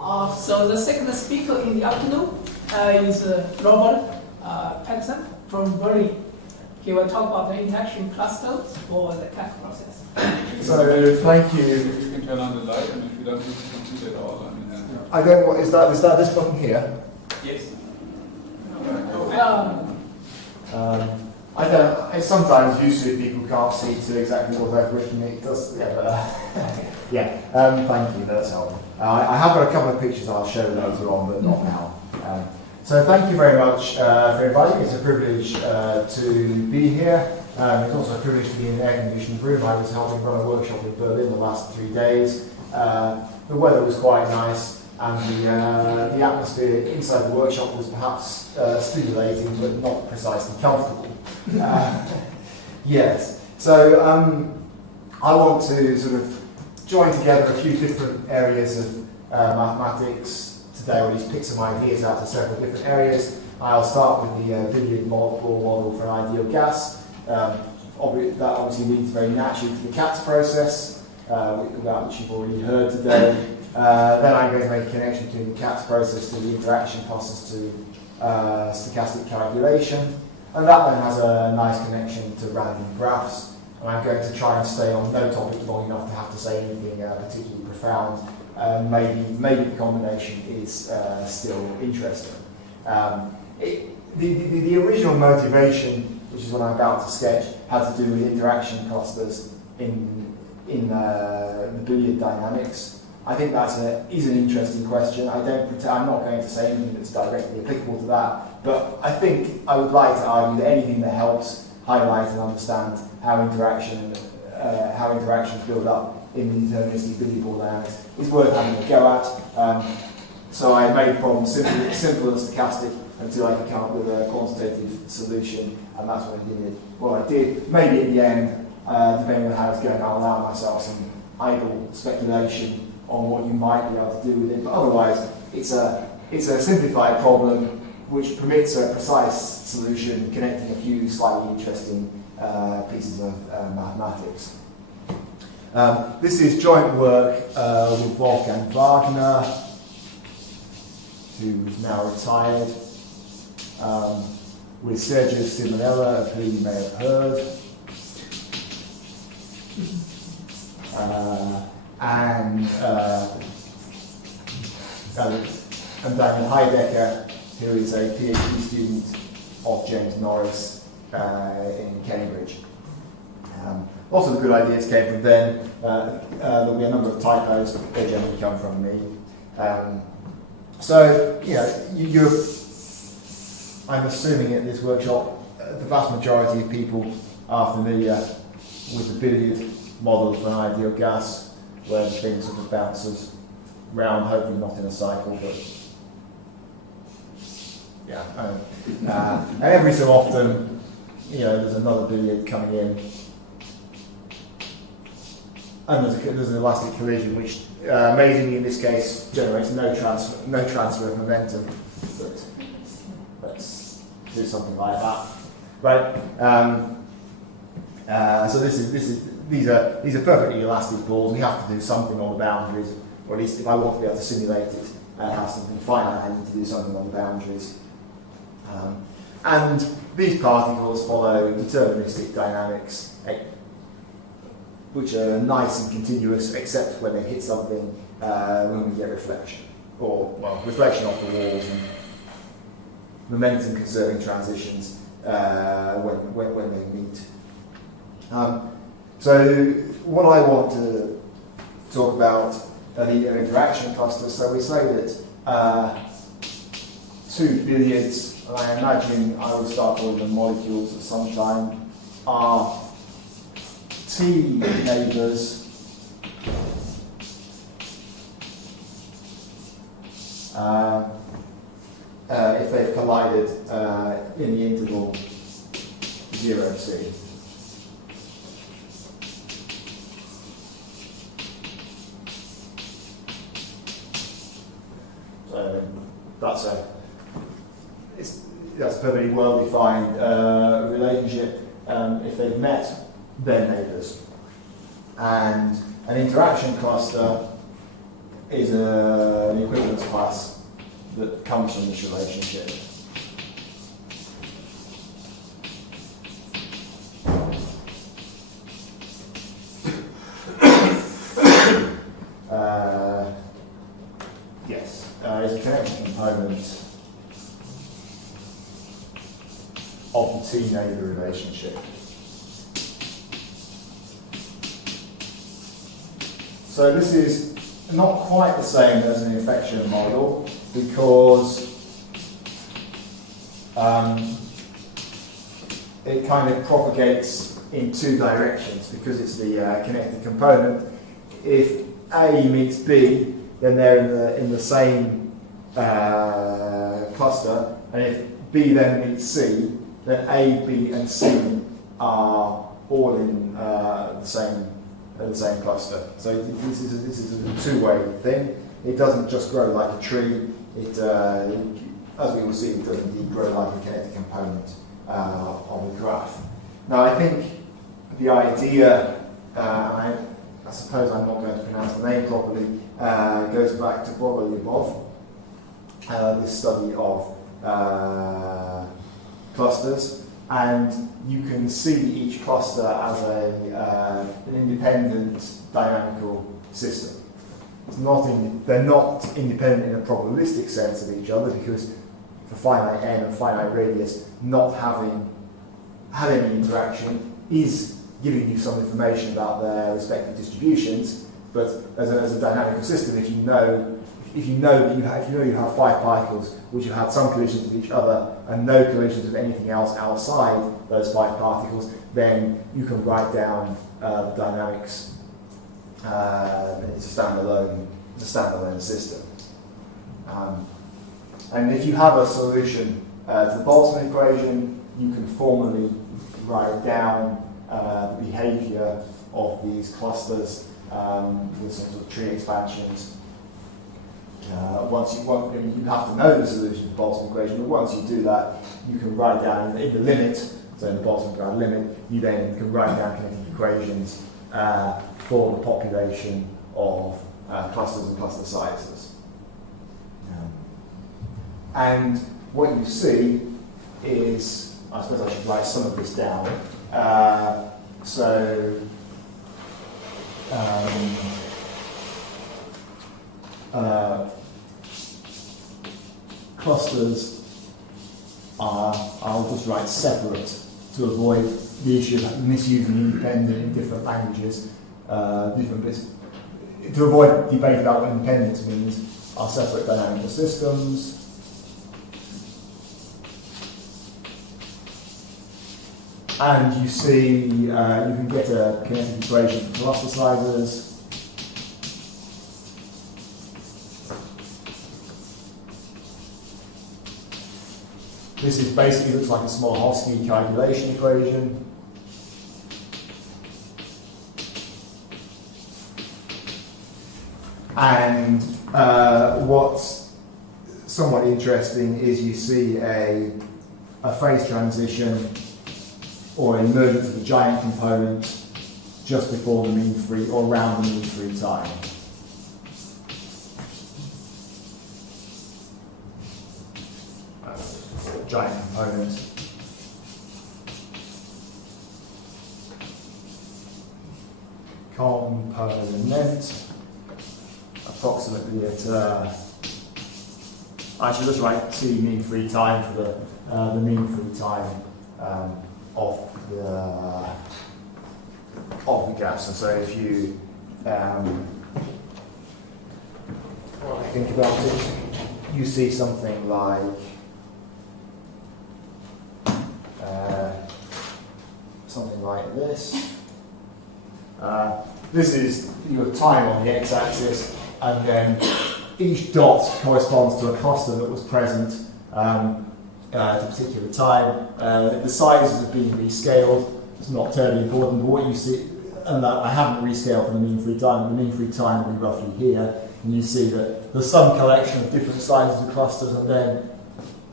So the second speaker in the afternoon is Robert Patterson from Berlin. He will talk about the interaction clusters for the CAC process. So thank you. You can turn on the light, and if you don't use the computer at all, I don't. What is that? Is that this button here? yes. I don't. It's sometimes useful if people can't see to exactly what I've written. It does. Yeah. But, yeah. Thank you. That's helpful. I have got a couple of pictures I'll show later on, but not now. So thank you very much for inviting me. It's a privilege to be here. It's also a privilege to be in an air-conditioned room. I was helping run a workshop in Berlin the last 3 days. The weather was quite nice, and the atmosphere inside the workshop was perhaps stimulating, but not precisely comfortable. Yes. So I want to sort of join together a few different areas of mathematics today, or at least pick some ideas out of several different areas. I'll start with the billiard model for an ideal gas. That obviously leads very naturally to the CATS process, about which you've already heard today. Then I'm going to make a connection between the CATS process to the interaction process to stochastic calculation. And that then has a nice connection to random graphs. And I'm going to try and stay on no topic long enough to have to say anything particularly profound. Maybe the combination is still interesting. The original motivation, which is what I'm about to sketch, had to do with interaction clusters in the billiard dynamics. I think that is an interesting question. I'm not going to say anything that's directly applicable to that, but I think I would like to argue that anything that helps highlight and understand how interactions build up in the deterministic billiard ball dynamics is worth having a go at. So I made the problem simple and stochastic until I could come up with a quantitative solution, and that's what I did. Maybe at the end, depending on how it's going, I'll allow myself some idle speculation on what you might be able to do with it. But otherwise, it's a simplified problem which permits a precise solution connecting a few slightly interesting pieces of mathematics. This is joint work with Wolfgang Wagner, who is now retired, with Sergio Simonella, of whom you may have heard, and Daniel Heydecker, who is a PhD student of James Norris in Cambridge. Lots of the good ideas came from them. There'll be a number of typos, but they generally come from me. So, I'm assuming at this workshop, the vast majority of people are familiar with the billiard model for an ideal gas, where the thing sort of bounces round, hopefully not in a cycle, but yeah. And every so often, there's another billiard coming in, and there's an elastic collision, which amazingly in this case generates no transfer of momentum. But let's do something like that, right? So these are perfectly elastic balls. We have to do something on the boundaries, or at least if I want to be able to simulate it and have something finite, I need to do something on the boundaries. And these particles follow deterministic dynamics, which are nice and continuous, except when they hit something, when we get reflection, reflection off the walls and momentum-conserving transitions when they meet. So what I want to talk about are the interaction clusters. So we say that two billiards, and I imagine I will start calling them molecules at some time, are T neighbours if they've collided in the interval 0T. So that's a perfectly well-defined relationship. If they've met, they're neighbours. And an interaction cluster is an equivalence class that comes from this relationship. Is a connected component of the T-neighbour relationship. So this is not quite the same as an infection model because it kind of propagates in two directions because it's the connected component. If A meets B, then they're in the same cluster, and if B then meets C, then A, B, and C are all in the same cluster. So this is a two-way thing. It doesn't just grow like a tree. It, as we will see, it does indeed grow like a connected component on the graph. Now, I think the idea, I suppose I'm not going to pronounce the name properly, goes back to Bogolyubov, this study of clusters, and you can see each cluster as an independent dynamical system. They're not independent in a probabilistic sense of each other because for finite n and finite radius, not having had any interaction is giving you some information about their respective distributions. But as a dynamical system, if you know that you have 5 particles which have had some collisions with each other and no collisions with anything else outside those 5 particles, then you can write down the dynamics. It's a standalone system. And if you have a solution to the Boltzmann equation, you can formally write down the behaviour of these clusters with some sort of tree expansions. You have to know the solution to the Boltzmann equation, but once you do that, you can write down in the limit, so in the Boltzmann graph limit, you then can write down kinetic equations for the population of clusters and cluster sizes. And what you see is, I suppose I should write some of this down. Clusters are, I'll just write separate to avoid the issue of misusing independent in different languages, different bits. To avoid debate about what independence means, are separate dynamical systems. And you see, you can get a kinetic equation for cluster sizes. This is basically looks like a Smoluchowski coagulation equation. And what's somewhat interesting is you see a phase transition or emergence of the giant component just before the mean free or around the mean free time. Giant component. Component approximately at I should just write T mean free time for the mean free time of the gaps. And so if you when I think about it, you see something like this. This is your time on the x-axis, and then each dot corresponds to a cluster that was present at a particular time. The sizes have been rescaled. It's not terribly important, but what you see, and I haven't rescaled for the mean free time. The mean free time will be roughly here, and you see that there's some collection of different sizes of clusters, and then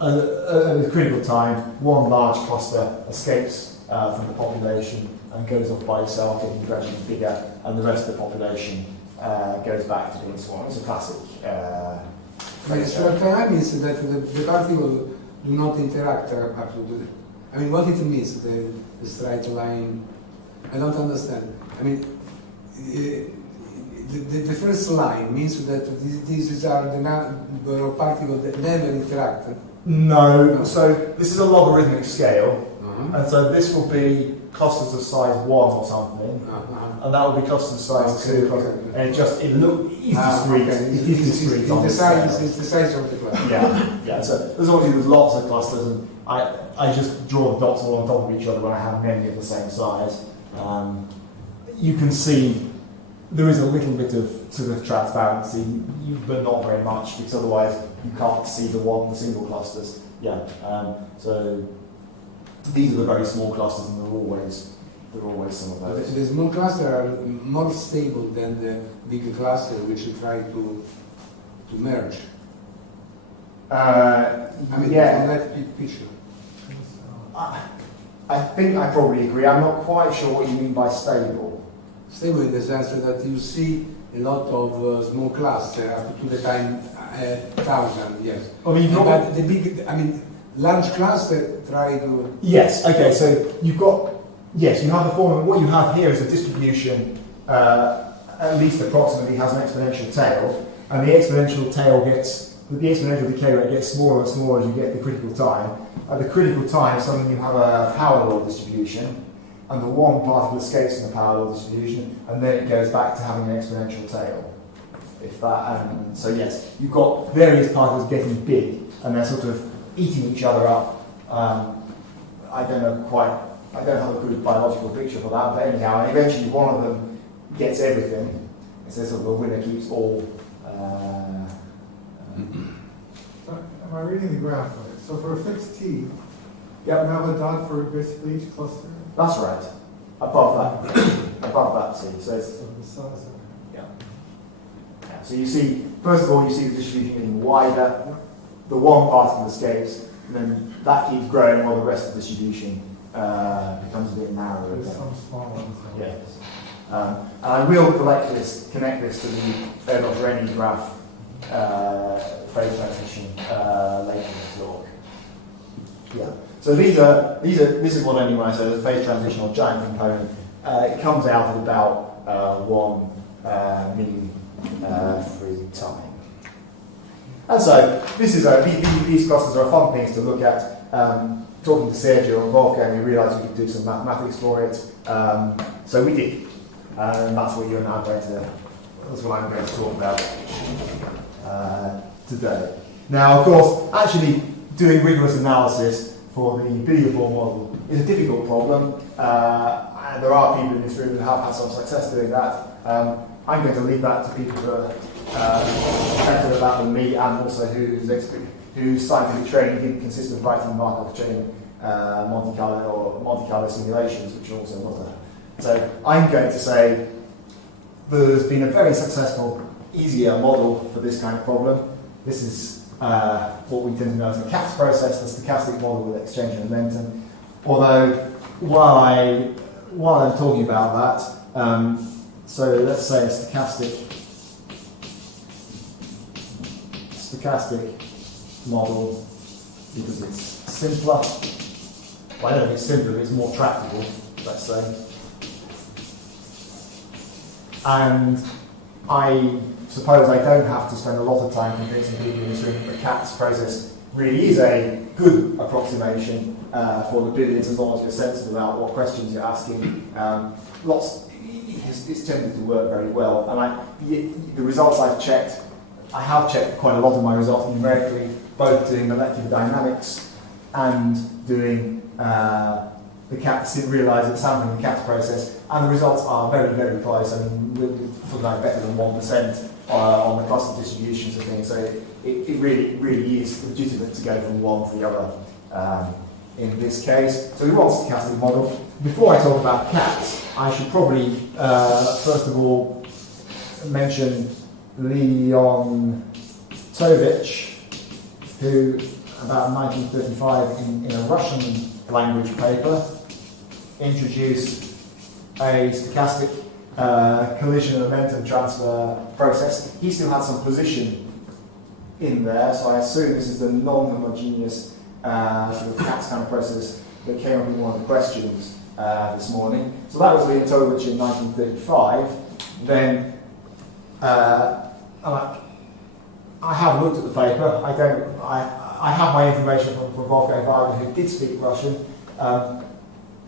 at a critical time, one large cluster escapes from the population and goes off by itself, getting gradually bigger, and the rest of the population goes back to being small. It's a classic. What I mean is that the particles do not interact up to the. I mean, what it means, the straight line. I don't understand. I mean, the first line means that these are the number of particles that never interact. No. So this is a logarithmic scale, and so this will be clusters of size 1 or something, and that will be clusters of size 2, and it's discrete. It is discrete on the scale. It's the size of the cluster. Yeah. So there's lots of clusters, and I just draw the dots all on top of each other when I have many of the same size. You can see there is a little bit of sort of transparency, but not very much, because otherwise you can't see the single clusters. So these are the very small clusters, and there are always some of those. The small clusters are more stable than the big cluster, which you try to merge. From that big picture. I think I probably agree. I'm not quite sure what you mean by stable. Stable in the sense that you see a lot of small clusters up to the time 1,000, yes. But the big, large cluster try to... Yes, okay, so you have the form, what you have here is a distribution, at least approximately, has an exponential tail, and the exponential decay rate gets smaller and smaller as you get the critical time. At the critical time, suddenly you have a power law distribution, and the one particle escapes from the power law distribution, and then it goes back to having an exponential tail. So yes, you've got various particles getting big, and they're sort of eating each other up. I don't have a good biological picture for that, but anyhow, and eventually one of them gets everything. It's sort of the winner keeps all. Am I reading the graph right? So for a fixed T, you have a dot for basically each cluster? That's right. Above that T. So it's the size of yeah. So you see, first of all, you see the distribution getting wider. The one particle escapes, and then that keeps growing while the rest of the distribution becomes a bit narrower. There's some small ones. Yes. And I will connect this to the Heydecker graph phase transition later in the talk. Yeah. So this is what anyway. So the phase transition or giant component, it comes out at about 1 million free time. And so this is these clusters are fun things to look at. Talking to Sergio and Wolfgang, we realised we could do some mathematics for it. So we did, and that's what I'm going to talk about today. Now, of course, actually doing rigorous analysis for the billiard ball model is a difficult problem, and there are people in this room who have had some success doing that. I'm going to leave that to people who are better at that than me, and also whose scientific training didn't consist of writing Markov chain Monte Carlo simulations, which also was a. So I'm going to say there's been a very successful, easier model for this kind of problem. This is what we tend to know as the CAPS process, the stochastic model with exchange of momentum. Although, while I'm talking about that, so let's say a stochastic model, because it's simpler. Well, I don't think it's simpler, it's more tractable, let's say. And I suppose I don't have to spend a lot of time convincing people in this room that the CAPS process really is a good approximation for the billiards, as long as you're sensible about what questions you're asking. It's tended to work very well, and the results I've checked, I have checked quite a lot of my results numerically, both doing molecular dynamics and doing the CAPS, realising sampling the CAPS process, and the results are very, very close. I mean, we're talking about better than 1% on the cluster distributions and things, so it really is legitimate to go from one to the other in this case. So we want a stochastic model. Before I talk about CAPS, I should probably, first of all, mention Leon Tovich, who, about 1935, in a Russian language paper, introduced a stochastic collision and momentum transfer process. He still had some position in there, so I assume this is the non-homogeneous sort of CATS kind of process that came up in one of the questions this morning. So that was the Tolich in 1935. Then I have looked at the paper. I have my information from Wolfgang Wagner, who did speak Russian.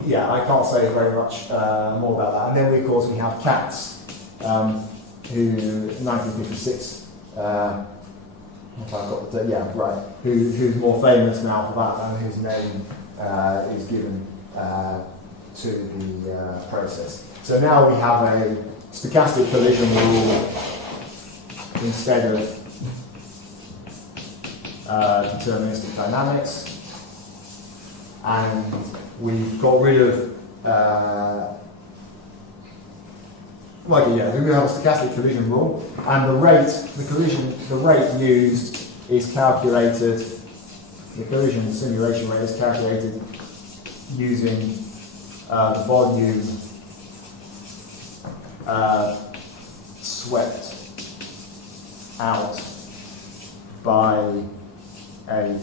Yeah, I can't say very much more about that. And then, of course, we have Katz, who in 1956, who's more famous now for that, and whose name is given to the process. So now we have a stochastic collision rule instead of deterministic dynamics, and we've got rid of we have a stochastic collision rule, and the rate used is calculated. The collision simulation rate is calculated using the volume swept out by a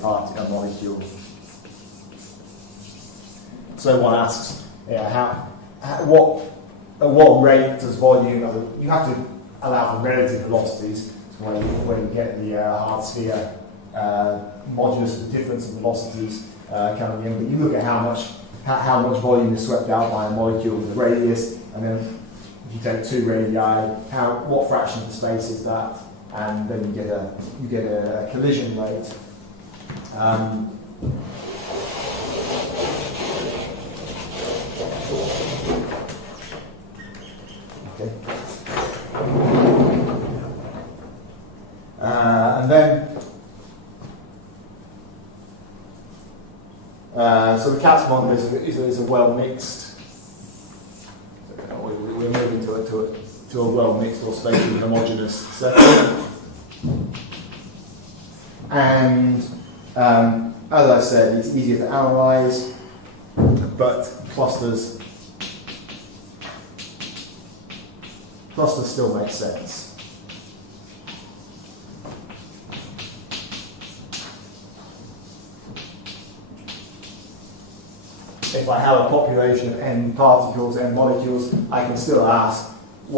molecule. So one asks, at what rate does volume? You have to allow for relative velocities when you get the hard sphere modulus of the difference of velocities coming in. But you look at how much volume is swept out by a molecule with a radius, and then if you take two radii, what fraction of the space is that? And then you get a collision rate. Okay. And then so the CATS model is a well mixed. We're moving to a well mixed or spatially homogeneous setting. And as I said, it's easier to analyse, but clusters still make sense. If I have a population of n particles, n molecules, I can still ask I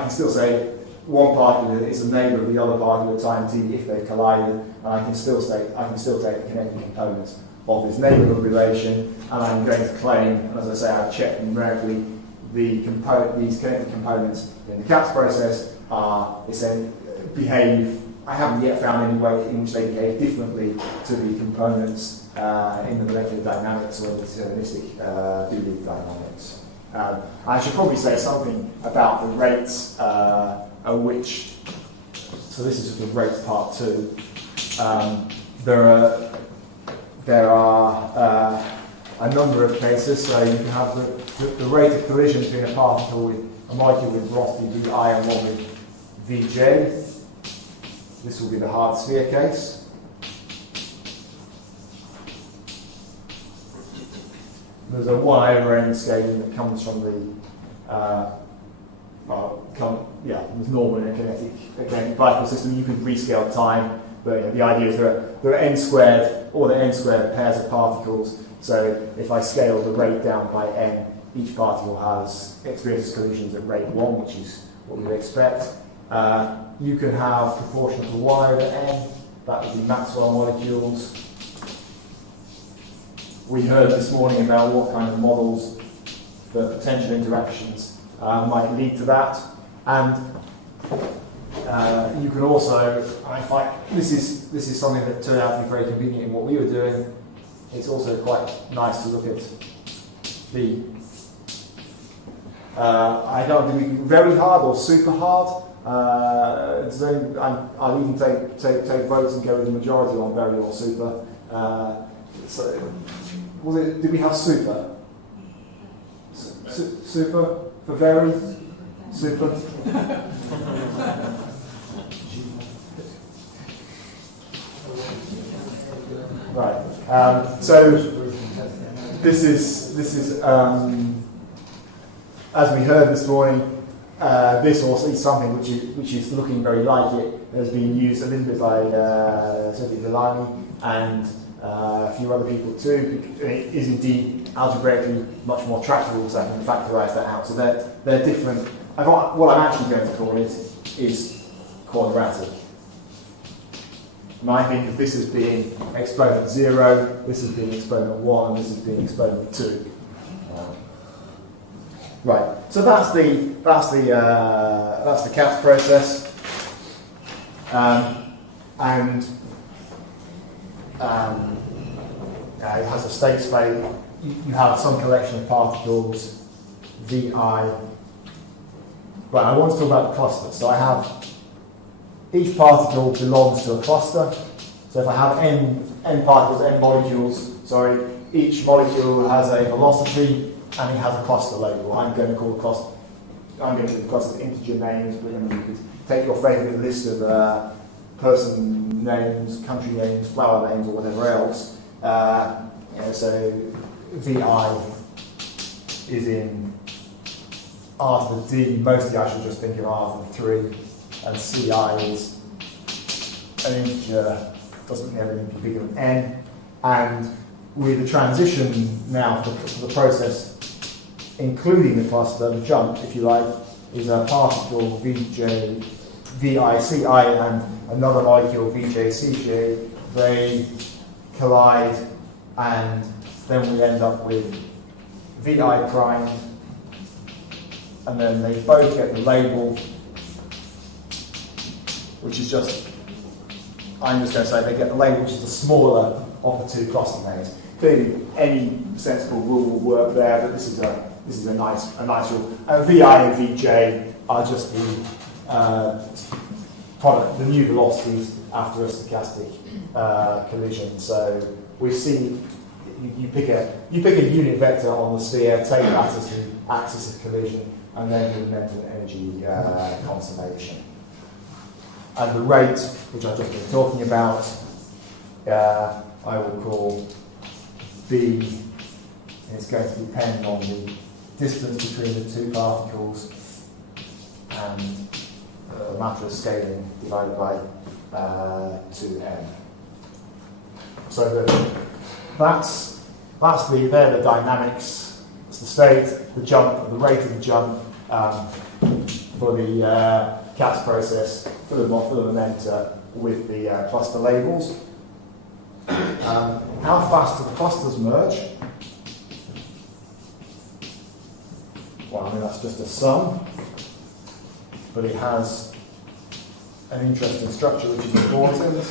can still say one particle is a neighbour of the other particle at time t if they've collided, and I can still take the kinetic components of this neighbourhood relation, and I'm going to claim, and as I say, I've checked numerically these kinetic components in the CATS process behave. I haven't yet found any way in which they behave differently to the components in the molecular dynamics or the deterministic billiard dynamics. I should probably say something about the rates at which. So this is the rates part 2. There are a number of cases. So you can have the rate of collision between a particle with a molecule with velocity vi and one with vj. This will be the hard sphere case. There's a 1/n scaling that comes from the there's normal in a kinetic particle system. You can rescale time, but the idea is there are n squared or the n squared pairs of particles. So if I scale the rate down by n, each particle experiences collisions at rate 1, which is what we would expect. You can have proportional to y over n. That would be Maxwell molecules. We heard this morning about what kind of models for potential interactions might lead to that, and you can also, this is something that turned out to be very convenient in what we were doing. It's also quite nice to look at the I don't think very hard or super hard. I'll even take votes and go with the majority on very or super. Did we have super? Super for very? Super? Right. So this is as we heard this morning, this also is something which is looking very like it. Has been used a little bit by Sergio and a few other people too. It is indeed algebraically much more tractable, so I can factorise that out. So they're different. What I'm actually going to call it is quadratic. And I think of this as being exponent 0, this as being exponent 1, and this as being exponent 2. Right. So that's the CAPS process, and it has a state space. You have some collection of particles, Vi. Right. I want to talk about the cluster. So I have each particle belongs to a cluster. So if I have n particles, n molecules, each molecule has a velocity and it has a cluster label. I'm going to call the cluster. I'm going to give the cluster integer names, but you could take your favourite list of person names, country names, flower names, or whatever else. So Vi is in R to the D. Mostly I should just think of R to the 3. And Ci is an integer, doesn't have anything bigger than n. And with the transition now for the process, including the cluster, the jump, if you like, is a particle ViCi and another molecule VJCj. They collide, and then we end up with Vi prime, and then they both get the label, which is just, I'm just going to say they get the label which is the smaller of the two cluster names. Clearly, any sensible rule will work there, but this is a nice rule. And Vi and Vj are just the product, the new velocities after a stochastic collision. So we've seen you pick a unit vector on the sphere, take that as the axis of collision, and then you mental energy conservation. And the rate, which I've just been talking about, I will call B, and it's going to depend on the distance between the two particles and the matter of scaling divided by 2m. So they're the dynamics. It's the state, the jump, the rate of the jump for the CAPS process for the momenta with the cluster labels. How fast do the clusters merge? Well, I mean, that's just a sum, but it has an interesting structure which is important.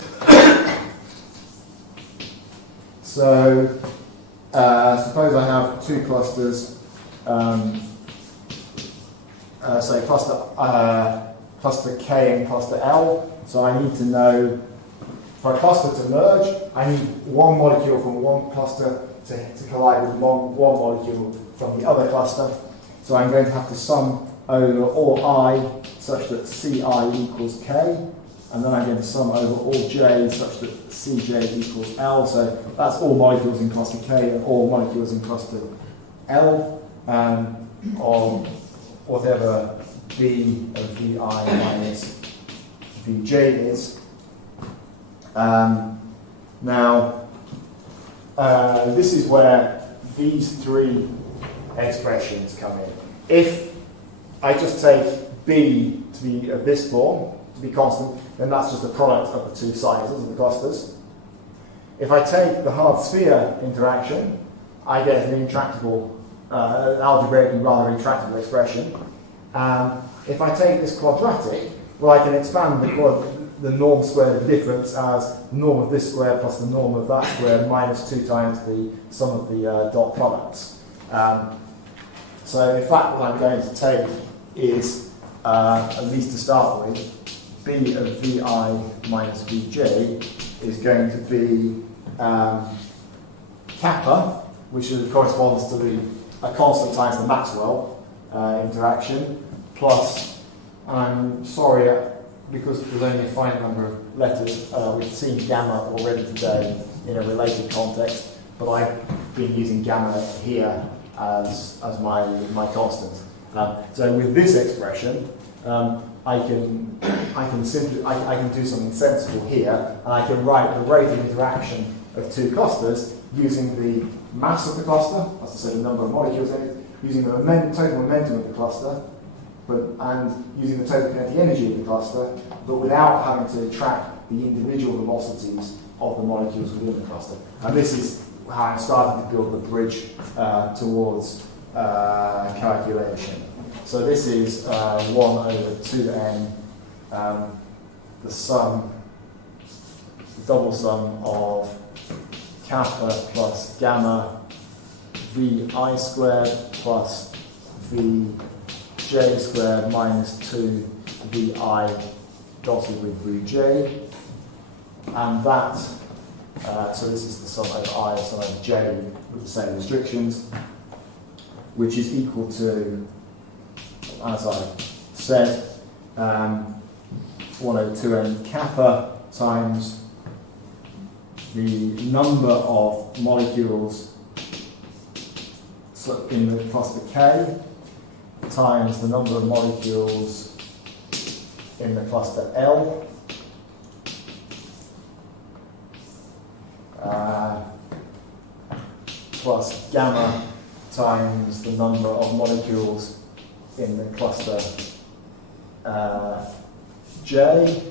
So, suppose I have two clusters, say cluster K and cluster L. So I need to know, for a cluster to merge, I need one molecule from one cluster to collide with one molecule from the other cluster. So I'm going to have to sum over all I such that Ci equals K, and then I'm going to sum over all J such that Cj equals L. So that's all molecules in cluster K and all molecules in cluster L, or whatever B of Vi minus Vj is. Now, this is where these three expressions come in. If I just take B to be of this form, to be constant, then that's just the product of the two sizes of the clusters. If I take the hard sphere interaction, I get an intractable, algebraically rather intractable expression. If I take this quadratic, well, I can expand the norm squared of the difference as norm of this square plus the norm of that square minus 2 times the sum of the dot products. So in fact what I'm going to take is, at least to start with, B of Vi minus Vj is going to be kappa, which corresponds to a constant times the Maxwell interaction, plus, I'm sorry, because there's only a finite number of letters, we've seen gamma already today in a related context, but I've been using gamma here as my constant. So with this expression, I can do something sensible here, and I can write the rate of interaction of two clusters using the mass of the cluster, as I said, the number of molecules in it, using the total momentum of the cluster, and using the total kinetic energy of the cluster, but without having to track the individual velocities of the molecules within the cluster. And this is how I'm starting to build the bridge towards calculation. So this is 1 over 2n, the double sum of kappa plus gamma vi squared plus vj squared minus 2 vi dotted with vj. And that, so this is the sum over I, the sum over j with the same restrictions, which is equal to, as I said, 1 over 2n kappa times the number of molecules in the cluster K times the number of molecules in the cluster L plus gamma times the number of molecules in the cluster J.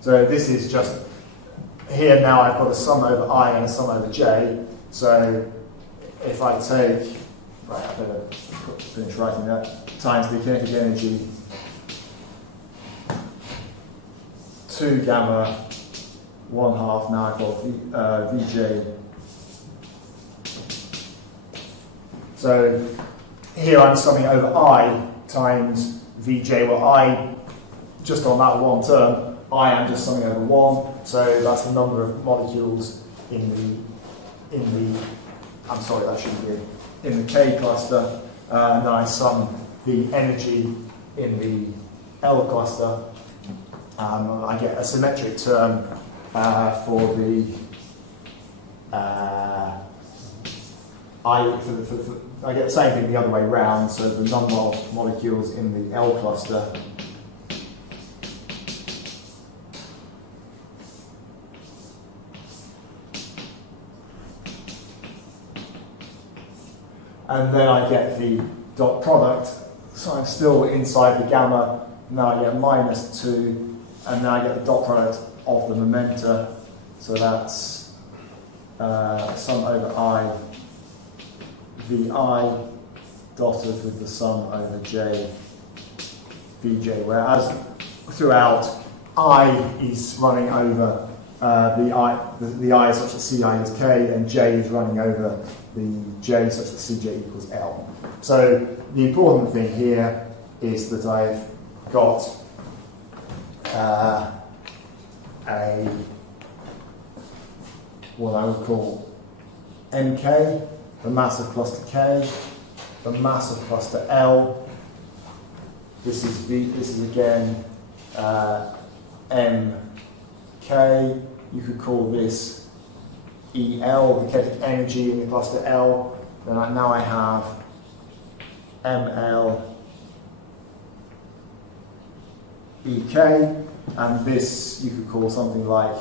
So this is just, here now I've got a sum over I and a sum over J. So if I take, right, I better finish writing that, times the kinetic energy 2 gamma 1/2, now I've got Vj. So here I'm summing over I times Vj, well I, just on that one term, I am just summing over 1, so that's the number of molecules in the I'm sorry, that shouldn't be in the K cluster, and then I sum the energy in the L cluster. I get a symmetric term for the I get the same thing the other way round, so the number of molecules in the L cluster and then I get the dot product, so I'm still inside the gamma, now I get minus 2, and now I get the dot product of the momenta, so that's sum over I vi dotted with the sum over j vj, whereas throughout I is running over the I is such that Ci is k, and j is running over the j such that Cj equals L. So the important thing here is that I've got what I would call Mk, the mass of cluster K, the mass of cluster L. This is again Mk. You could call this EL, the kinetic energy in the cluster L. Then now I have ML EK, and this you could call something like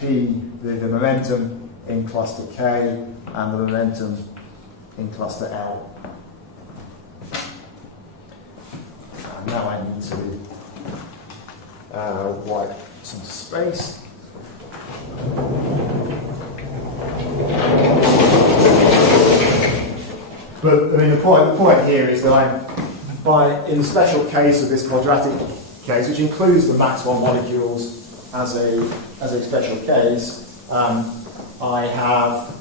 P, the momentum in cluster K, and the momentum in cluster L. Now I need to wipe some space. But I mean, the point here is that in the special case of this quadratic case, which includes the maximum molecules as a special case, I have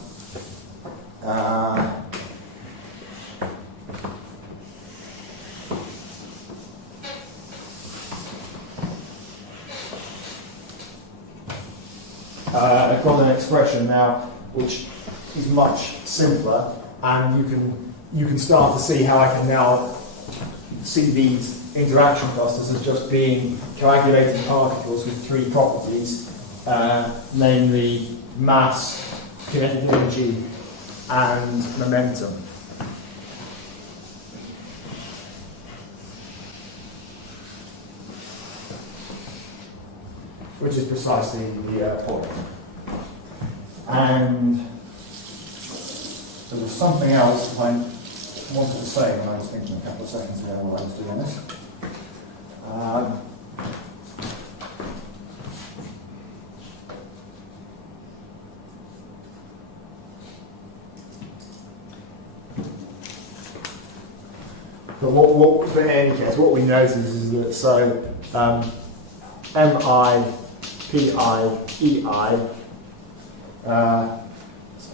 I've got an expression now which is much simpler, and you can start to see how I can now see these interaction clusters as just being coagulating particles with three properties, namely mass, kinetic energy and momentum. Which is precisely the point. And there was something else that I wanted to say when I was thinking a couple of seconds ago while I was doing this. But in any case, what we notice is that MI, PI, EI,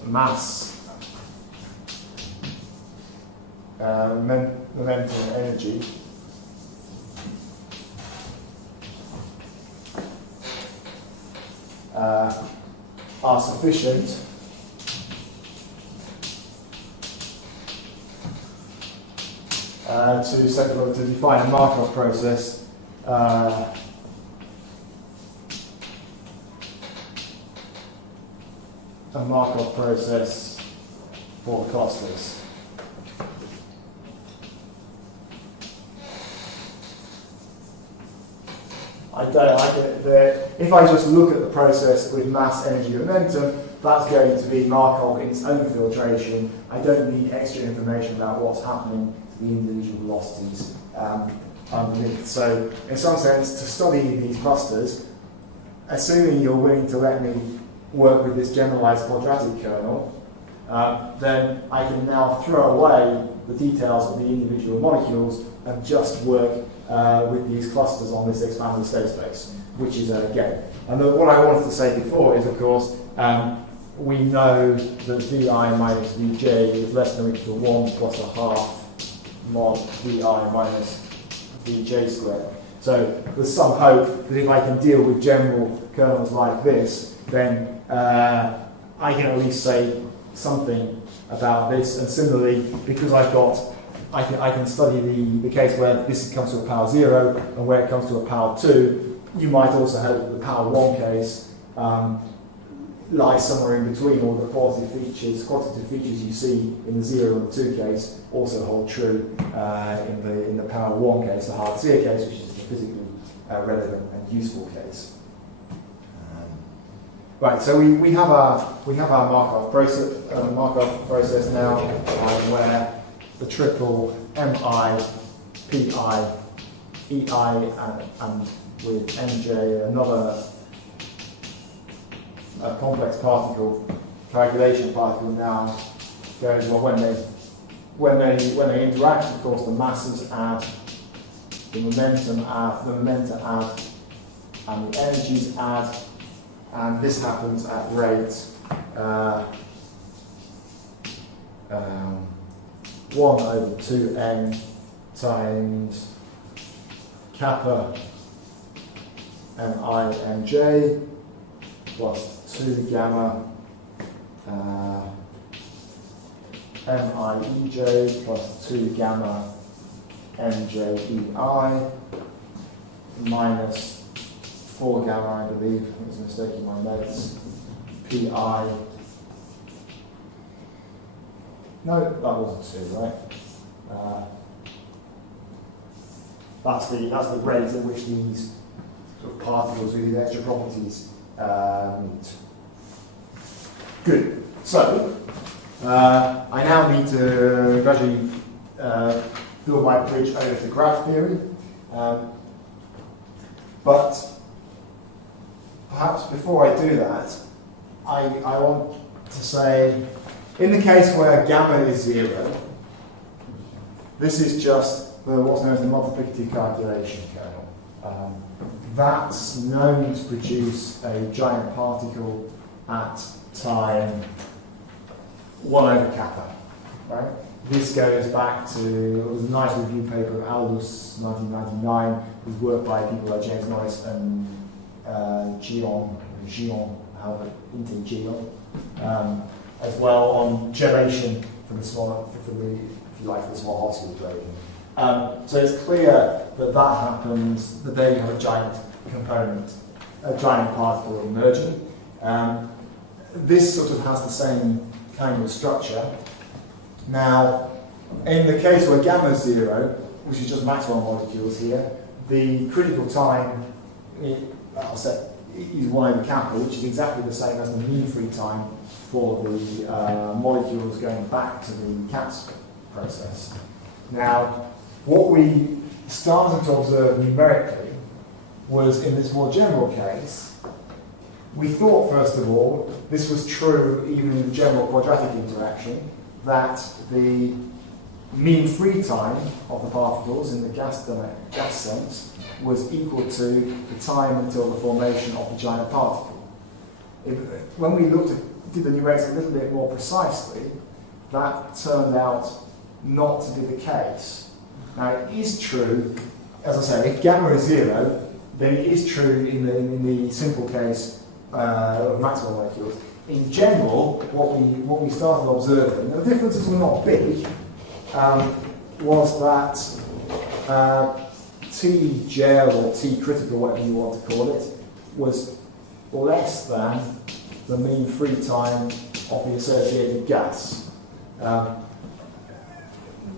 mass, momentum and energy, are sufficient to define a Markov process for the clusters. If I just look at the process with mass, energy, momentum, that's going to be Markov in its own filtration. I don't need extra information about what's happening to the individual velocities underneath. So, in some sense, to study these clusters, assuming you're willing to let me work with this generalized quadratic kernel, then I can now throw away the details of the individual molecules and just work with these clusters on this expanded state space, which is a game. And what I wanted to say before is, of course, we know that Vi minus Vj is less than or equal to 1 plus a half mod Vi minus Vj squared. So there's some hope that if I can deal with general kernels like this, then I can at least say something about this. And similarly, because I can study the case where this comes to a power 0 and where it comes to a power 2. You might also hope that the power 1 case lies somewhere in between, or the quantitative features you see in the 0 and the 2 case also hold true in the power 1 case, the hard sphere case, which is the physically relevant and useful case. Right, so we have our Markov process now, where the triple MI, PI, EI, and with MJ, another complex particle, coagulation particle now goes, well, when they interact, of course, the masses add, the momentum add, and the energies add, and this happens at rate 1 over 2n times kappa mi mj plus 2 gamma mi ej plus 2 gamma mj ei minus 4 gamma, I believe, there's a mistake in my notes, pi. No, that wasn't 2, right? That's the rate at which these sort of particles with these extra properties meet. Good. So I now need to gradually build my bridge over to graph theory, but perhaps before I do that, I want to say, in the case where gamma is 0, this is just what's known as the multiplicative calculation kernel. That's known to produce a giant particle at time 1 over kappa. Right? This goes back to, it was a nice review paper of Aldous, 1999. It was work by people like James Morris and Gion, however, Inte Gion, as well on gelation for the small, for the Smoluchowski equation. So it's clear that that happens, that there you have a giant component, a giant particle emerging. this sort of has the same kind of structure. Now, in the case where gamma is 0, which is just Maxwell molecules here, the critical time I'll say, is 1 over kappa, which is exactly the same as the mean free time for the molecules going back to the CATS process. Now, what we started to observe numerically was in this more general case, we thought, first of all, this was true even in the general quadratic interaction, that the mean free time of the particles in the gas sense was equal to the time until the formation of the giant particle. When we did the numerics a little bit more precisely, that turned out not to be the case. Now, it is true, as I say, if gamma is 0, then it is true in the simple case of Maxwell molecules. In general, what we started observing, the differences were not big, was that T gel or T critical, whatever you want to call it, was less than the mean free time of the associated gas.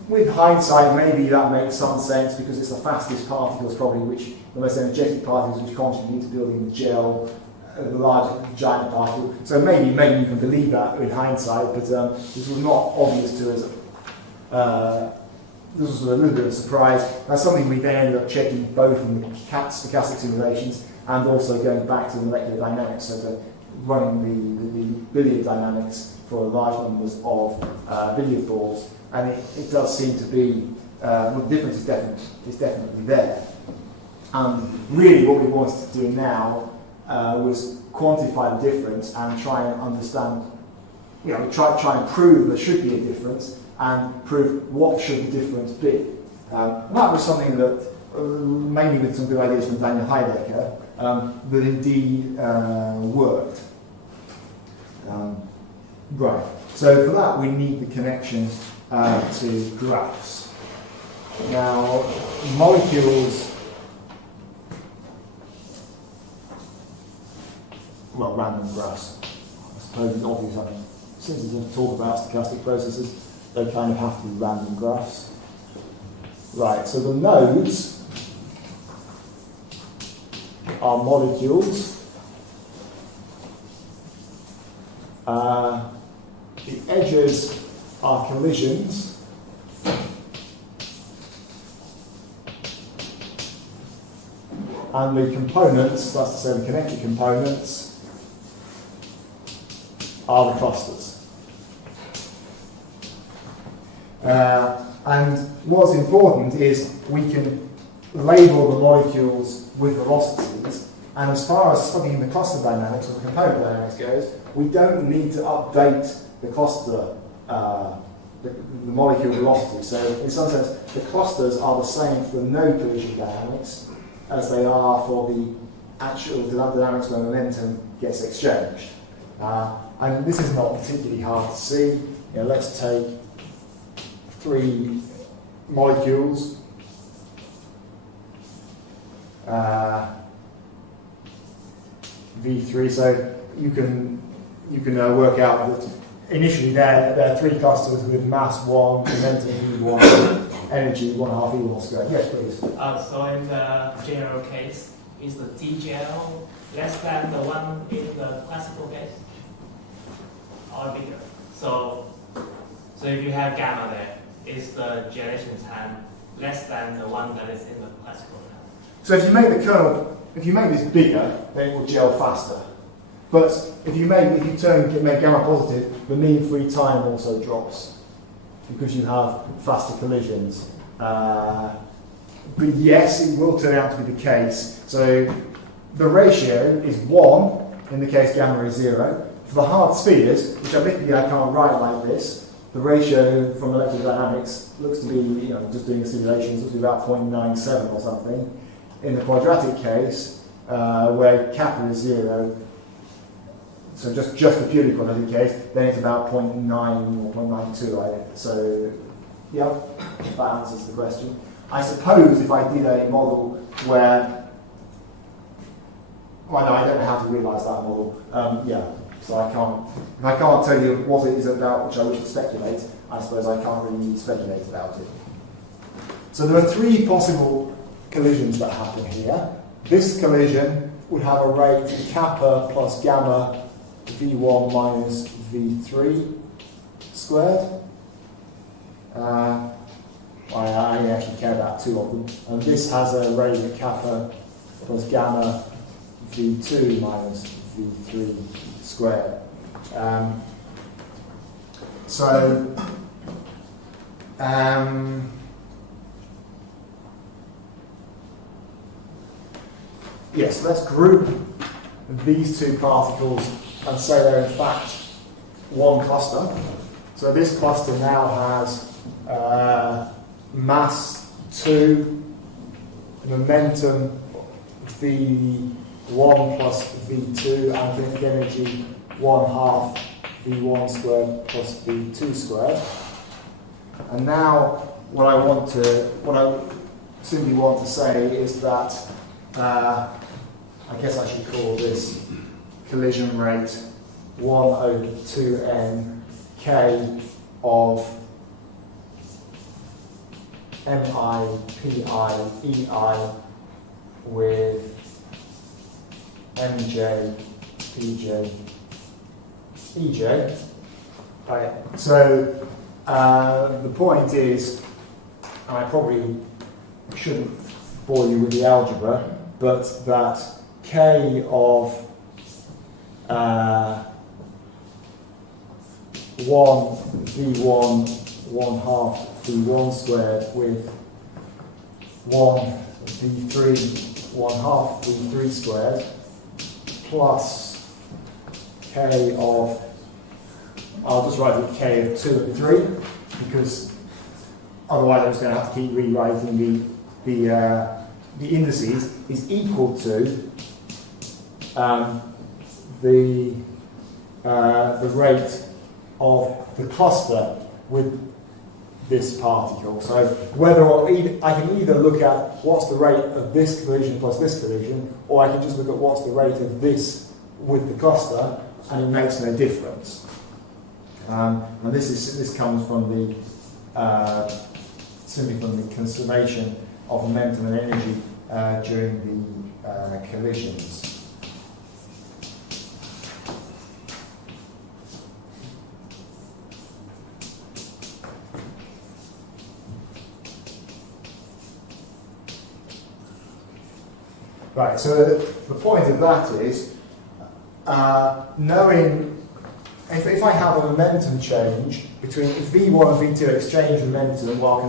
With hindsight, maybe that makes some sense because it's the fastest particles, probably the most energetic particles which contribute to building the gel, the large giant particle. So maybe you can believe that in hindsight, but this was not obvious to us. This was a little bit of a surprise. That's something we then ended up checking both in the stochastic simulations and also going back to the molecular dynamics, so running the billiard dynamics for large numbers of billiard balls. And it does seem to be, the difference is definitely there. Really what we wanted to do now was quantify the difference and try and understand, try and prove there should be a difference and prove what should the difference be. That was something that, mainly with some good ideas from Daniel Heydecker, that indeed worked. Right, so for that we need the connection to graphs. Now, molecules, well, random graphs. I suppose it's obvious, since it's going to talk about stochastic processes, they kind of have to be random graphs. Right, so the nodes are molecules. The edges are collisions. And the components, that's to say the connected components, are the clusters. And what's important is we can label the molecules with velocities, and as far as studying the cluster dynamics or the component dynamics goes, we don't need to update the cluster, the molecule velocity. So in some sense, the clusters are the same for the node collision dynamics as they are for the actual dynamics where momentum gets exchanged. And this is not particularly hard to see. Let's take 3 molecules. V3, so you can work out that initially there are 3 clusters with mass 1, momentum V1, energy 1/2 E1 squared. Yes, please. So in the general case, is the TGL less than the one in the classical case, or bigger? So if you have gamma there, is the generation time less than the one that is in the classical time? So if you make the kernel, if you make this bigger, then it will gel faster. But if you make gamma positive, the mean free time also drops because you have faster collisions. But yes, it will turn out to be the case. So the ratio is 1 in the case gamma is 0. For the hard spheres, which admittedly I can't write like this, the ratio from molecular dynamics looks to be, just doing the simulations, looks to be about 0.97 or something. In the quadratic case, where kappa is 0, so just the purely quadratic case, then it's about 0.9 or 0.92. So, yeah, that answers the question. I suppose if I did a model where, well, no, I don't know how to realise that model. So if I can't tell you what it is about which I wish to speculate, I suppose I can't really speculate about it. So there are three possible collisions that happen here. This collision would have a rate kappa plus gamma v1 minus v3 squared. I actually care about two of them. And this has a rate of kappa plus gamma v2 minus v3 squared. Yes, let's group these two particles and say they're in fact one cluster. So this cluster now has mass 2, momentum v1 plus v2, and kinetic energy 1/2 v1 squared plus v2 squared. And now what I simply want to say is that I guess I should call this collision rate 1/2n k of mi, pi, ei with mj, pj, ej. Right. So the point is, and I probably shouldn't bore you with the algebra, but that k of 1 v1 1/2 v1 squared with 1 v3 1/2 v3 squared plus k of, I'll just write it k of 2 and 3, because otherwise I'm just going to have to keep rewriting the indices, is equal to the rate of the cluster with this particle. So whether I can either look at what's the rate of this collision plus this collision, or I can just look at what's the rate of this with the cluster, and it makes no difference. And this comes from the simply from the conservation of momentum and energy during the collisions. Right, so the point of that is knowing if I have a momentum change between if V1 and V2 exchange momentum while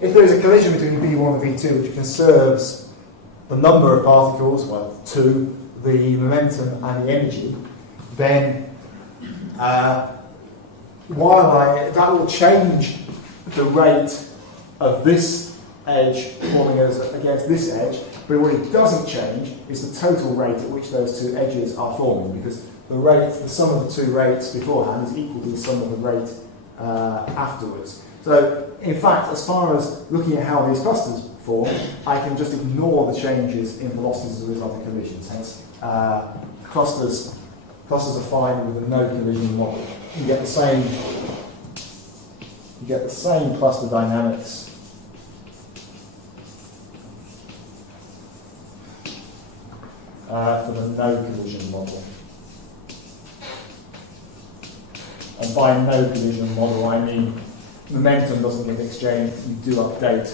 if there is a collision between V1 and V2 which conserves the number of particles, well, 2, the momentum and the energy, then that will change the rate of this edge forming against this edge, but what it doesn't change is the total rate at which those two edges are forming, because the sum of the two rates beforehand is equal to the sum of the rate afterwards. So, in fact, as far as looking at how these clusters form, I can just ignore the changes in velocities as a result of collisions. Hence, clusters are fine with a no collision model. You get the same cluster dynamics for the no collision model. And by no collision model, I mean momentum doesn't get exchanged, you do update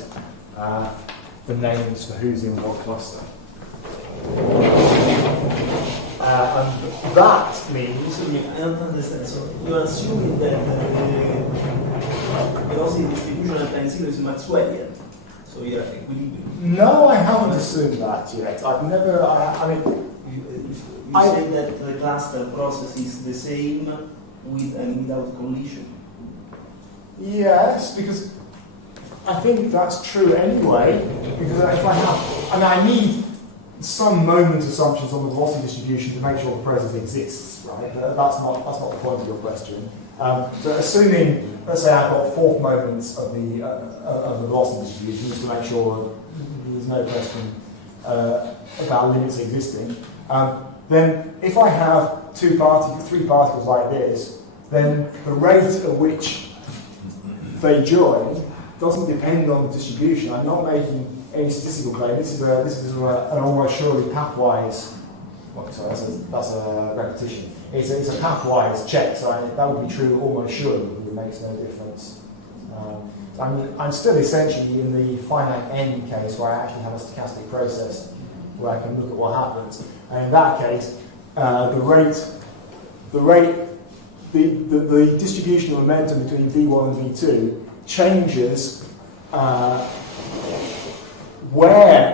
the names for who's in what cluster. And that means... I don't understand. So you're assuming that the velocity distribution at time zero is Maxwellian. So you're equilibrium. No, I haven't assumed that yet. I've never... You say that the cluster process is the same with and without collision. Yes, because I think that's true anyway. Because if I need some moment assumptions on the velocity distribution to make sure the process exists, right? That's not the point of your question. So assuming, let's say I've got fourth moments of the velocity distribution, just to make sure there's no question about limits existing, then if I have three particles like this, then the rate at which they join doesn't depend on the distribution. I'm not making any statistical claim. This is an almost surely pathwise. Well, sorry, that's a repetition. It's a pathwise check, so that would be true almost surely. It makes no difference. I'm still essentially in the finite n case where I actually have a stochastic process where I can look at what happens. And in that case, the distribution of momentum between V1 and V2 changes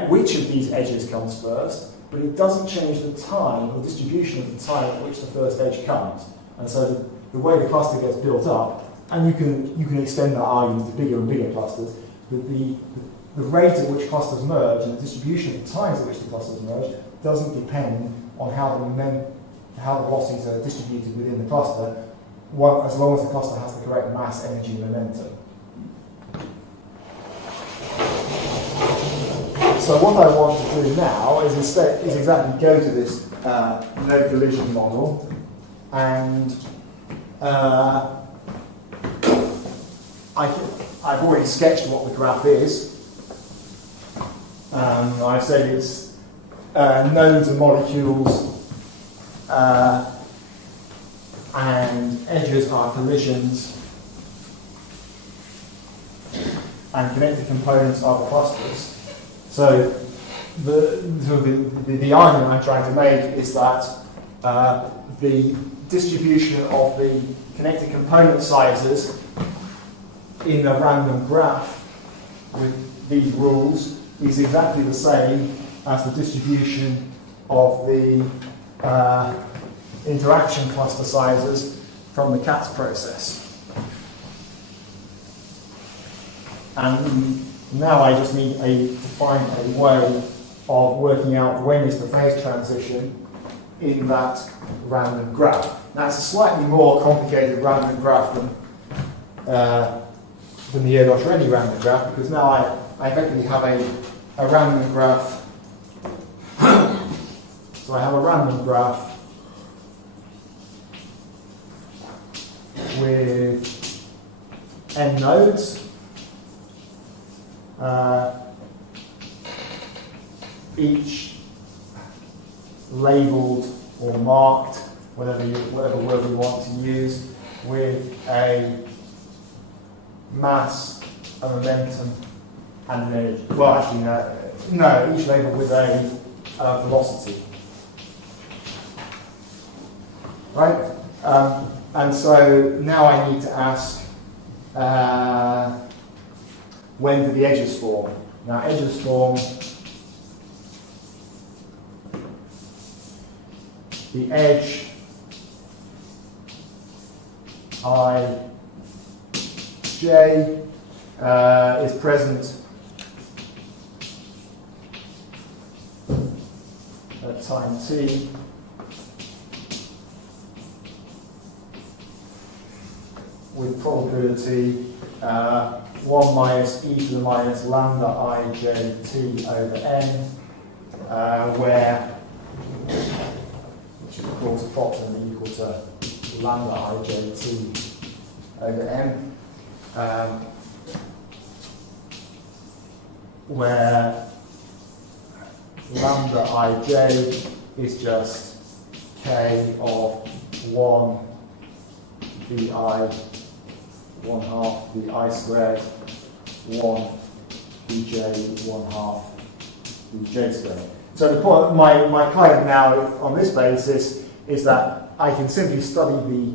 which of these edges comes first, but it doesn't change the time, the distribution of the time at which the first edge comes. And so the way the cluster gets built up, and you can extend that argument to bigger and bigger clusters, but the rate at which clusters merge and the distribution of the times at which the clusters merge doesn't depend on how the velocities are distributed within the cluster, as long as the cluster has the correct mass, energy, and momentum. So what I want to do now is exactly go to this no collision model, and I've already sketched what the graph is. I've said it's nodes and molecules, and edges are collisions, and connected components are the clusters. So the argument I'm trying to make is that the distribution of the connected component sizes in a random graph with these rules is exactly the same as the distribution of the interaction cluster sizes from the Katz process. And now I just need to find a way of working out when is the phase transition in that random graph. Now it's a slightly more complicated random graph than the Erdős-Renyi random graph, because now I effectively have a random graph. So I have a random graph with n nodes, each labelled or marked, whatever word we want to use, with a mass, a momentum, and an energy. Well, actually, no, each labelled with a velocity. Right? And so now I need to ask, when do the edges form? Now, edges form, the edge ij is present at time t with probability 1 minus e to the minus lambda ijt over n, where, which is of course approximately equal to lambda ijt over n, where lambda ij is just k of 1 vi 1/2 vi squared 1 vj 1/2 vj squared. So the point, my claim now on this basis is that I can simply study the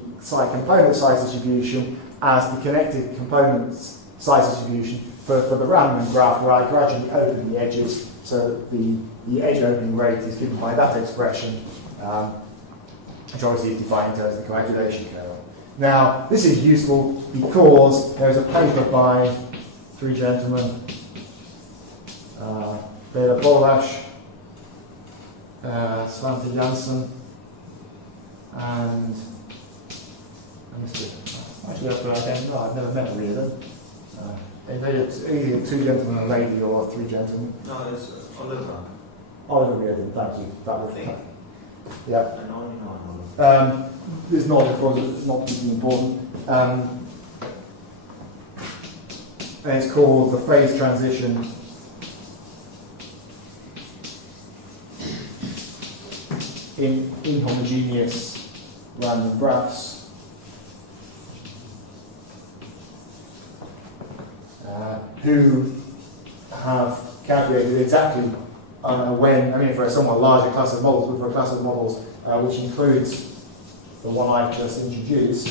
component size distribution as the connected components size distribution for the random graph, where I gradually open the edges so that the edge opening rate is given by that expression, which obviously is defined in terms of the coagulation curve. Now, this is useful because there's a paper by 3 gentlemen, Bela Polash, Svante Janssen, and Mr. Actually, I've never met them either. Either 2 gentlemen and a lady, or 3 gentlemen. No, it's Oliver. Oh, no, yeah, thank you. That was Thing. yeah. And only one. It's not because it's not particularly important. And it's called the phase transition in inhomogeneous random graphs. Who have calculated exactly when, I mean, for a somewhat larger class of models, but for a class of models which includes the one I've just introduced,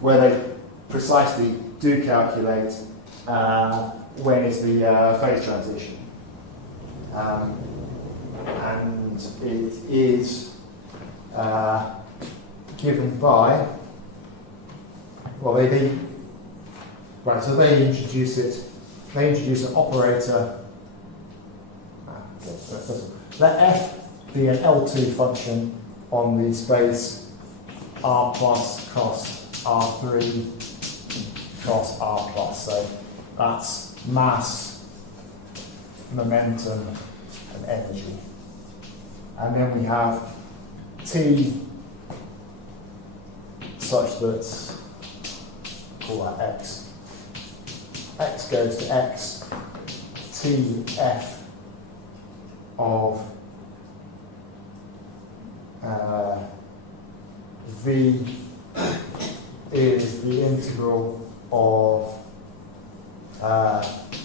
where they precisely do calculate when is the phase transition. And it is given by, well, right, so they introduce an operator. Let f be an L2 function on the space R plus cos R3 cos R plus. So that's mass, momentum, and energy. And then we have T such that, call that X. X goes to X, T F of V is the integral of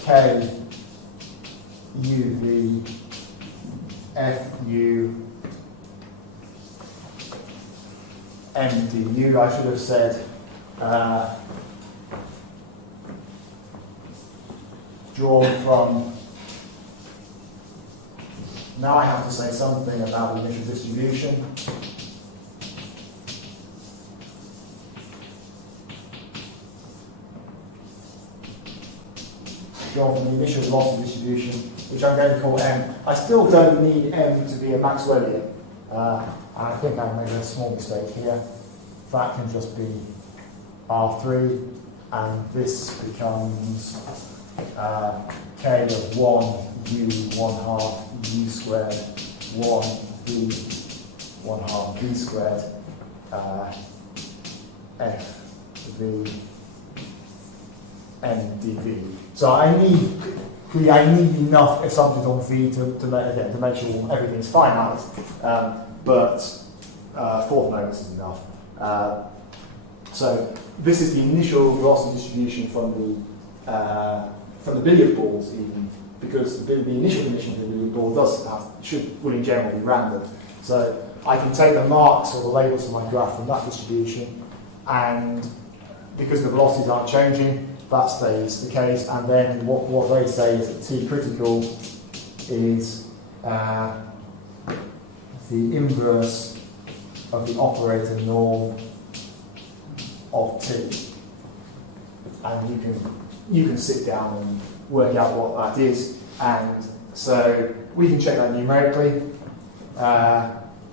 K UV FU MDU. I should have said drawn from. Now I have to say something about the initial distribution. Drawn from the initial velocity distribution, which I'm going to call M. I still don't need M to be a Maxwellian. I think I made a small mistake here. That can just be R3, and this becomes K of 1, U 1/2, U squared, 1, V 1/2, V squared, F, V, N, dV. So I need enough assumptions on V to make sure everything's finite, but fourth moments is enough. So this is the initial velocity distribution from the billiard balls, even because the initial condition of the billiard ball will in general be random. So I can take the marks or the labels of my graph from that distribution, and because the velocities aren't changing, that stays the case. And then what they say is that T critical is the inverse of the operator norm of T, and you can sit down and work out what that is. And so we can check that numerically.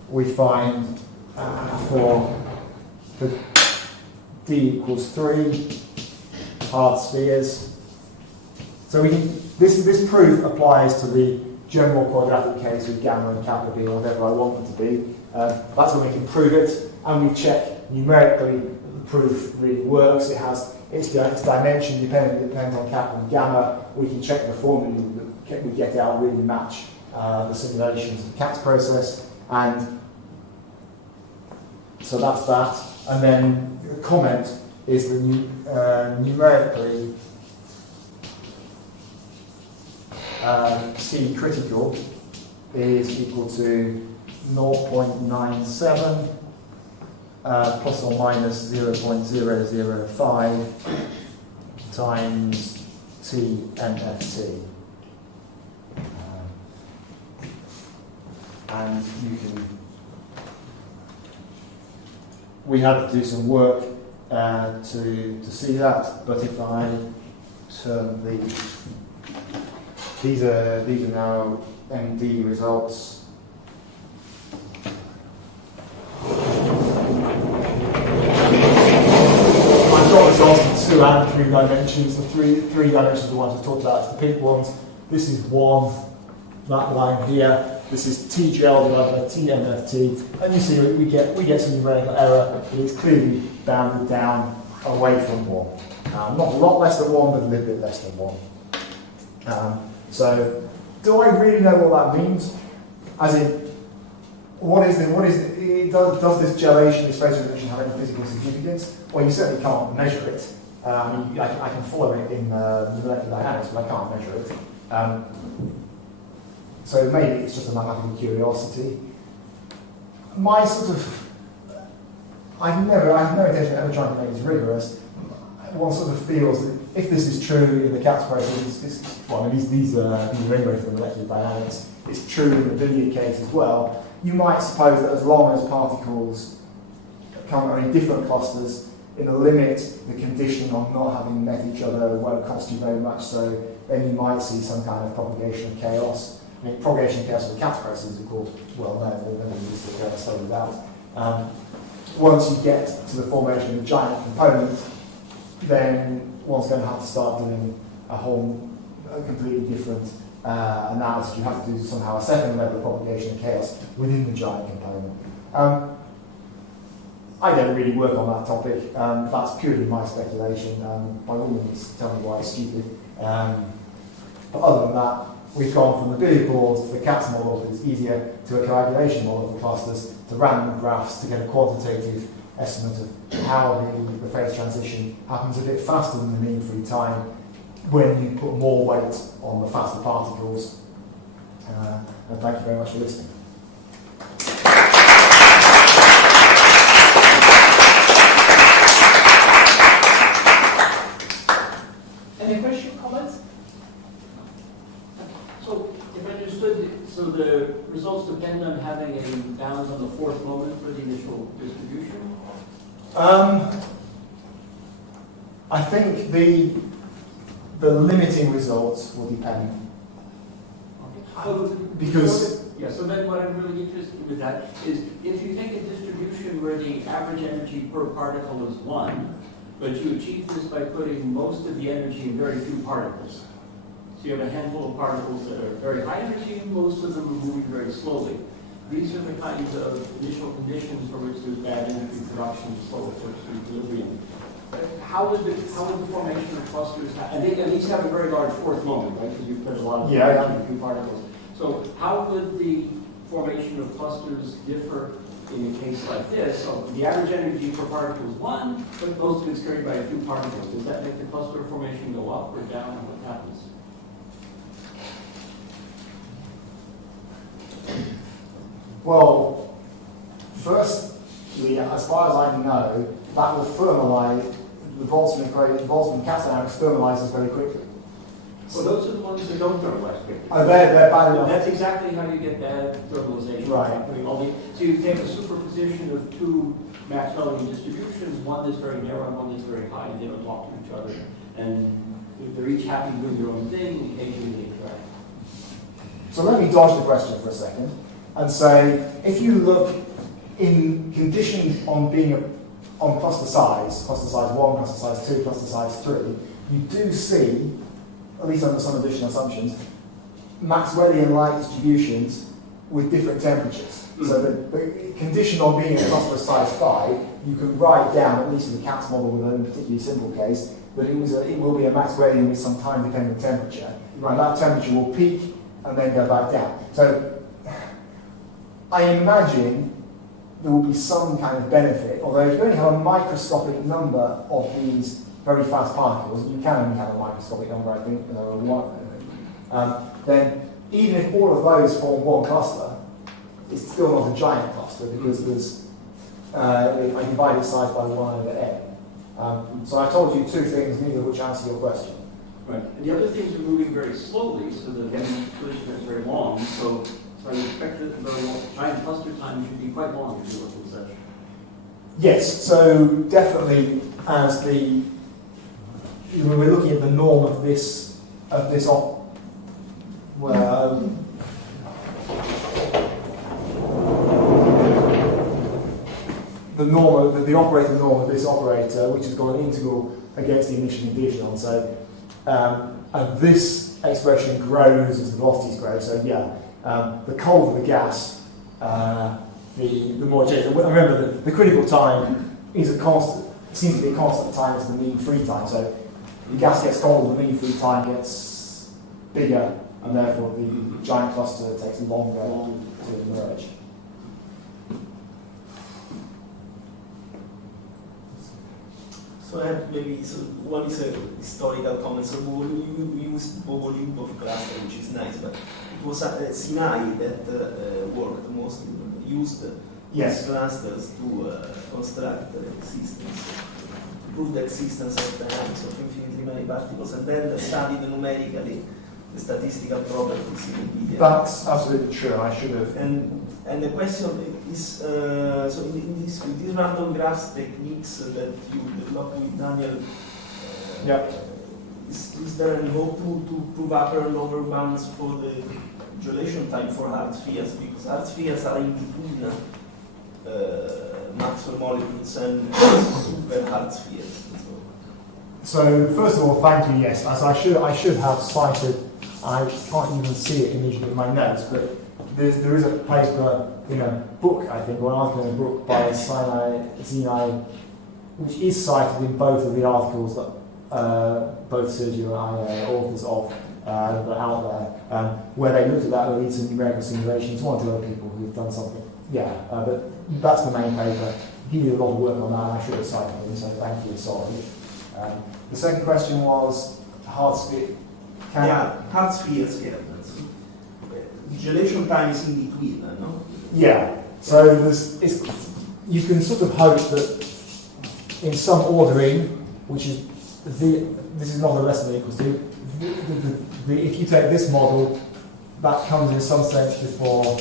We find for D equals 3 hard spheres. So we can, this proof applies to the general quadratic case with gamma and kappa being whatever I want them to be. That's when we can prove it, and we check numerically that the proof really works. Its dimension depends on kappa and gamma. We can check the formula that we get out really match the simulations of the CATS process, and so that's that. And then the comment is that numerically C critical is equal to 0.97 plus or minus 0.005 times T MFT. And we had to do some work to see that, but if I turn these are now MD results. I've got results in 2 and 3 dimensions. The three dimensions are the ones we talked about, it's the pink ones. This is 1, that line here. This is TGL divided by TMFT, and you see we get some numerical error, but it's clearly bounded down away from 1. Not a lot less than 1, but a little bit less than 1. So, do I really know what that means? As in, does this gelation, this phase reduction, have any physical significance? Well, you certainly can't measure it. I can follow it in molecular dynamics, but I can't measure it. So maybe it's just a mathematical curiosity. My sort of, I have no intention of ever trying to make this rigorous. One sort of feels that if this is true in the CATS process, these are anyway for the molecular dynamics, it's true in the billiard case as well. You might suppose that as long as particles come in different clusters, in a limit, the condition of not having met each other won't cost you very much, so then you might see some kind of propagation of chaos. I mean, propagation of chaos for the CATS process is, of course, well known, nobody needs to study that. Once you get to the formation of a giant component, then one's going to have to start doing a completely different analysis. You have to do somehow a second level of propagation of chaos within the giant component. I don't really work on that topic. That's purely my speculation. By all means, tell me why it's stupid. But other than that, we've gone from the billiard board to the CATS model, that is easier, to a coagulation model of the clusters, to random graphs to get a quantitative estimate of how the phase transition happens a bit faster than the mean free time when you put more weight on the faster particles. And thank you very much for listening. Any question, comments? So, if I understood, so the results depend on having a bound on the fourth moment for the initial distribution? I think the limiting results will depend. So, Because so then what I'm really interested with that is if you take a distribution where the average energy per particle is 1, but you achieve this by putting most of the energy in very few particles. So you have a handful of particles that are very high energy, most of them are moving very slowly. These are the kinds of initial conditions for which there's bad energy production, slow approach to equilibrium. How would the formation of clusters and these have a very large fourth moment, right? Because you put a lot of energy in a few particles. So how would the formation of clusters differ in a case like this? So the average energy per particle is 1, but most of it's carried by a few particles. Does that make the cluster formation go up or down, and what happens? Well, firstly, as far as I know, that will thermalize, the Boltzmann CATS dynamics thermalizes very quickly. Well, those are the ones that don't thermalize quickly. Oh, they're bad enough. That's exactly how you get bad thermalization. Right. So you take a superposition of two Maxwellian distributions, one that's very narrow and one that's very high, and they don't talk to each other. And they're each happy doing their own thing, and occasionally they interact. So let me dodge the question for a second and say, if you look in conditions on being on cluster size 1, cluster size 2, cluster size 3, you do see, at least under some additional assumptions, Maxwellian-like distributions with different temperatures. So the condition on being a cluster of size 5, you can write down, at least in the CATS model with a particularly simple case, that it will be a Maxwellian with some time-dependent temperature. Right, that temperature will peak and then go back down. So I imagine there will be some kind of benefit, although if you only have a microscopic number of these very fast particles, you can only have a microscopic number, I think, then even if all of those form one cluster, it's still not a giant cluster because there's, I divide its size by 1/n. So I told you two things, neither of which answer your question. Right. And the other things are moving very slowly, so the collision is very long. So I expect that the giant cluster time should be quite long if you look at such. Yes, so definitely as when we're looking at the norm of this the operator norm of this operator, which has got an integral against the initial condition on. So and this expression grows as the velocities grow. So yeah, the colder the gas, the more it changes. Remember, the critical time is a constant. It seems to be a constant time as the mean free time. So the gas gets colder, the mean free time gets bigger, and therefore the giant cluster takes longer to emerge. So I have maybe one is a historical comment. So we used Bogoliubov cluster, which is nice, but it was Sinai that worked mostly, used these clusters to construct existence, to prove the existence of dynamics of infinitely many particles, and then studied numerically the statistical properties in billiard. That's absolutely true. I should have. And the question is, so in this, with these random graphs techniques that you developed with Daniel, is there any hope to prove upper and lower bounds for the modulation time for hard spheres? Because hard spheres are in between Maxwell molecules and super hard spheres. So first of all, thank you. Yes, as I should have cited. I can't even see it immediately in my notes, but there is a paper in a book, I think, or an article in a book by Sinai, which is cited in both of the articles that both Sergio and I are authors of that are out there, where they looked at that and did some numerical simulations. One or two other people who've done something. But that's the main paper. He did a lot of work on that, and I should have cited him, so thank you, sorry. The second question was hard sphere. Hard spheres, Modulation time is in between, no? Yeah, so you can sort of hope that in some ordering, which is this is not a less than equals to, if you take this model, that comes in some sense before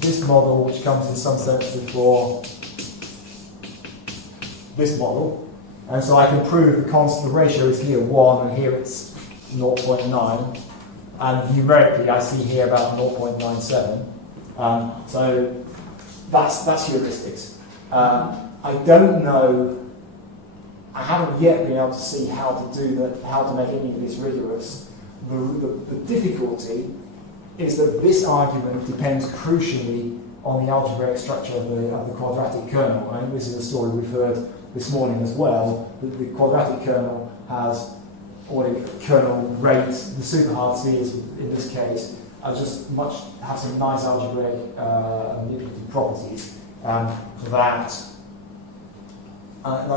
this model, which comes in some sense before this model, and so I can prove the constant ratio is here 1 and here it's 0.9, and numerically I see here about 0.97. So that's heuristics. I don't know. I haven't yet been able to see how to do that, how to make any of this rigorous. The difficulty is that this argument depends crucially on the algebraic structure of the quadratic kernel. I think this is a story we've heard this morning as well. The quadratic kernel has, or the kernel rates, the super hard spheres in this case, have some nice algebraic manipulative properties that's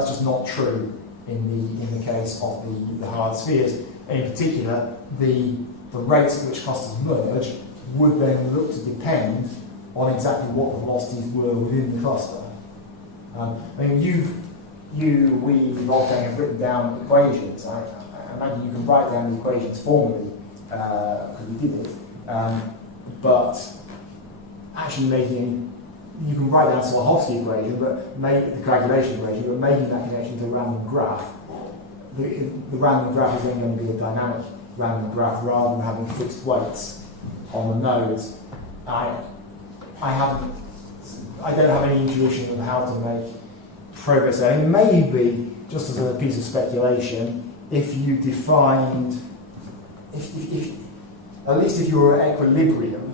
just not true in the case of the hard spheres. In particular, the rates at which clusters merge would then look to depend on exactly what the velocities were within the cluster. I mean, we, Wolfgang, have written down equations. I imagine you can write down the equations formally, because we did it. But actually you can write down a Smoluchowski equation, but the coagulation equation, but making that connection to a random graph, the random graph is then going to be a dynamic random graph rather than having fixed weights on the nodes. I don't have any intuition of how to make progress there. And maybe, just as a piece of speculation, if you defined, at least if you were at equilibrium,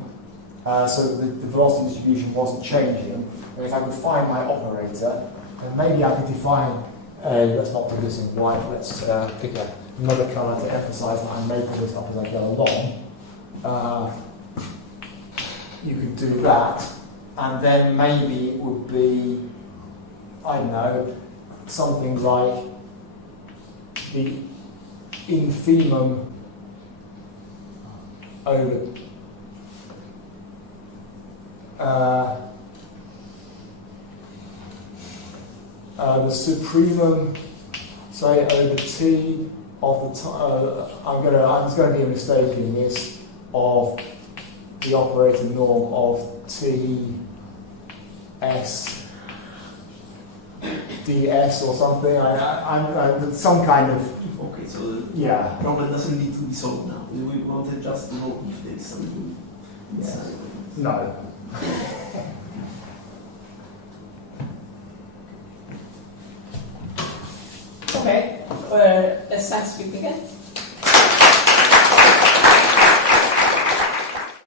so the velocity distribution wasn't changing, and if I could find my operator, then maybe I could define, let's not put this in white, let's pick another colour to emphasise that I'm making this up as I go along. You could do that, and then maybe it would be, I don't know, something like the infimum over the supremum, say, over T of the time. There's going to be a mistake in this of the operator norm of T S ds or something. I'm some kind of. Okay, so the problem doesn't need to be solved now. We wanted just to know if there is something inside. No. Okay, let's start speaking again.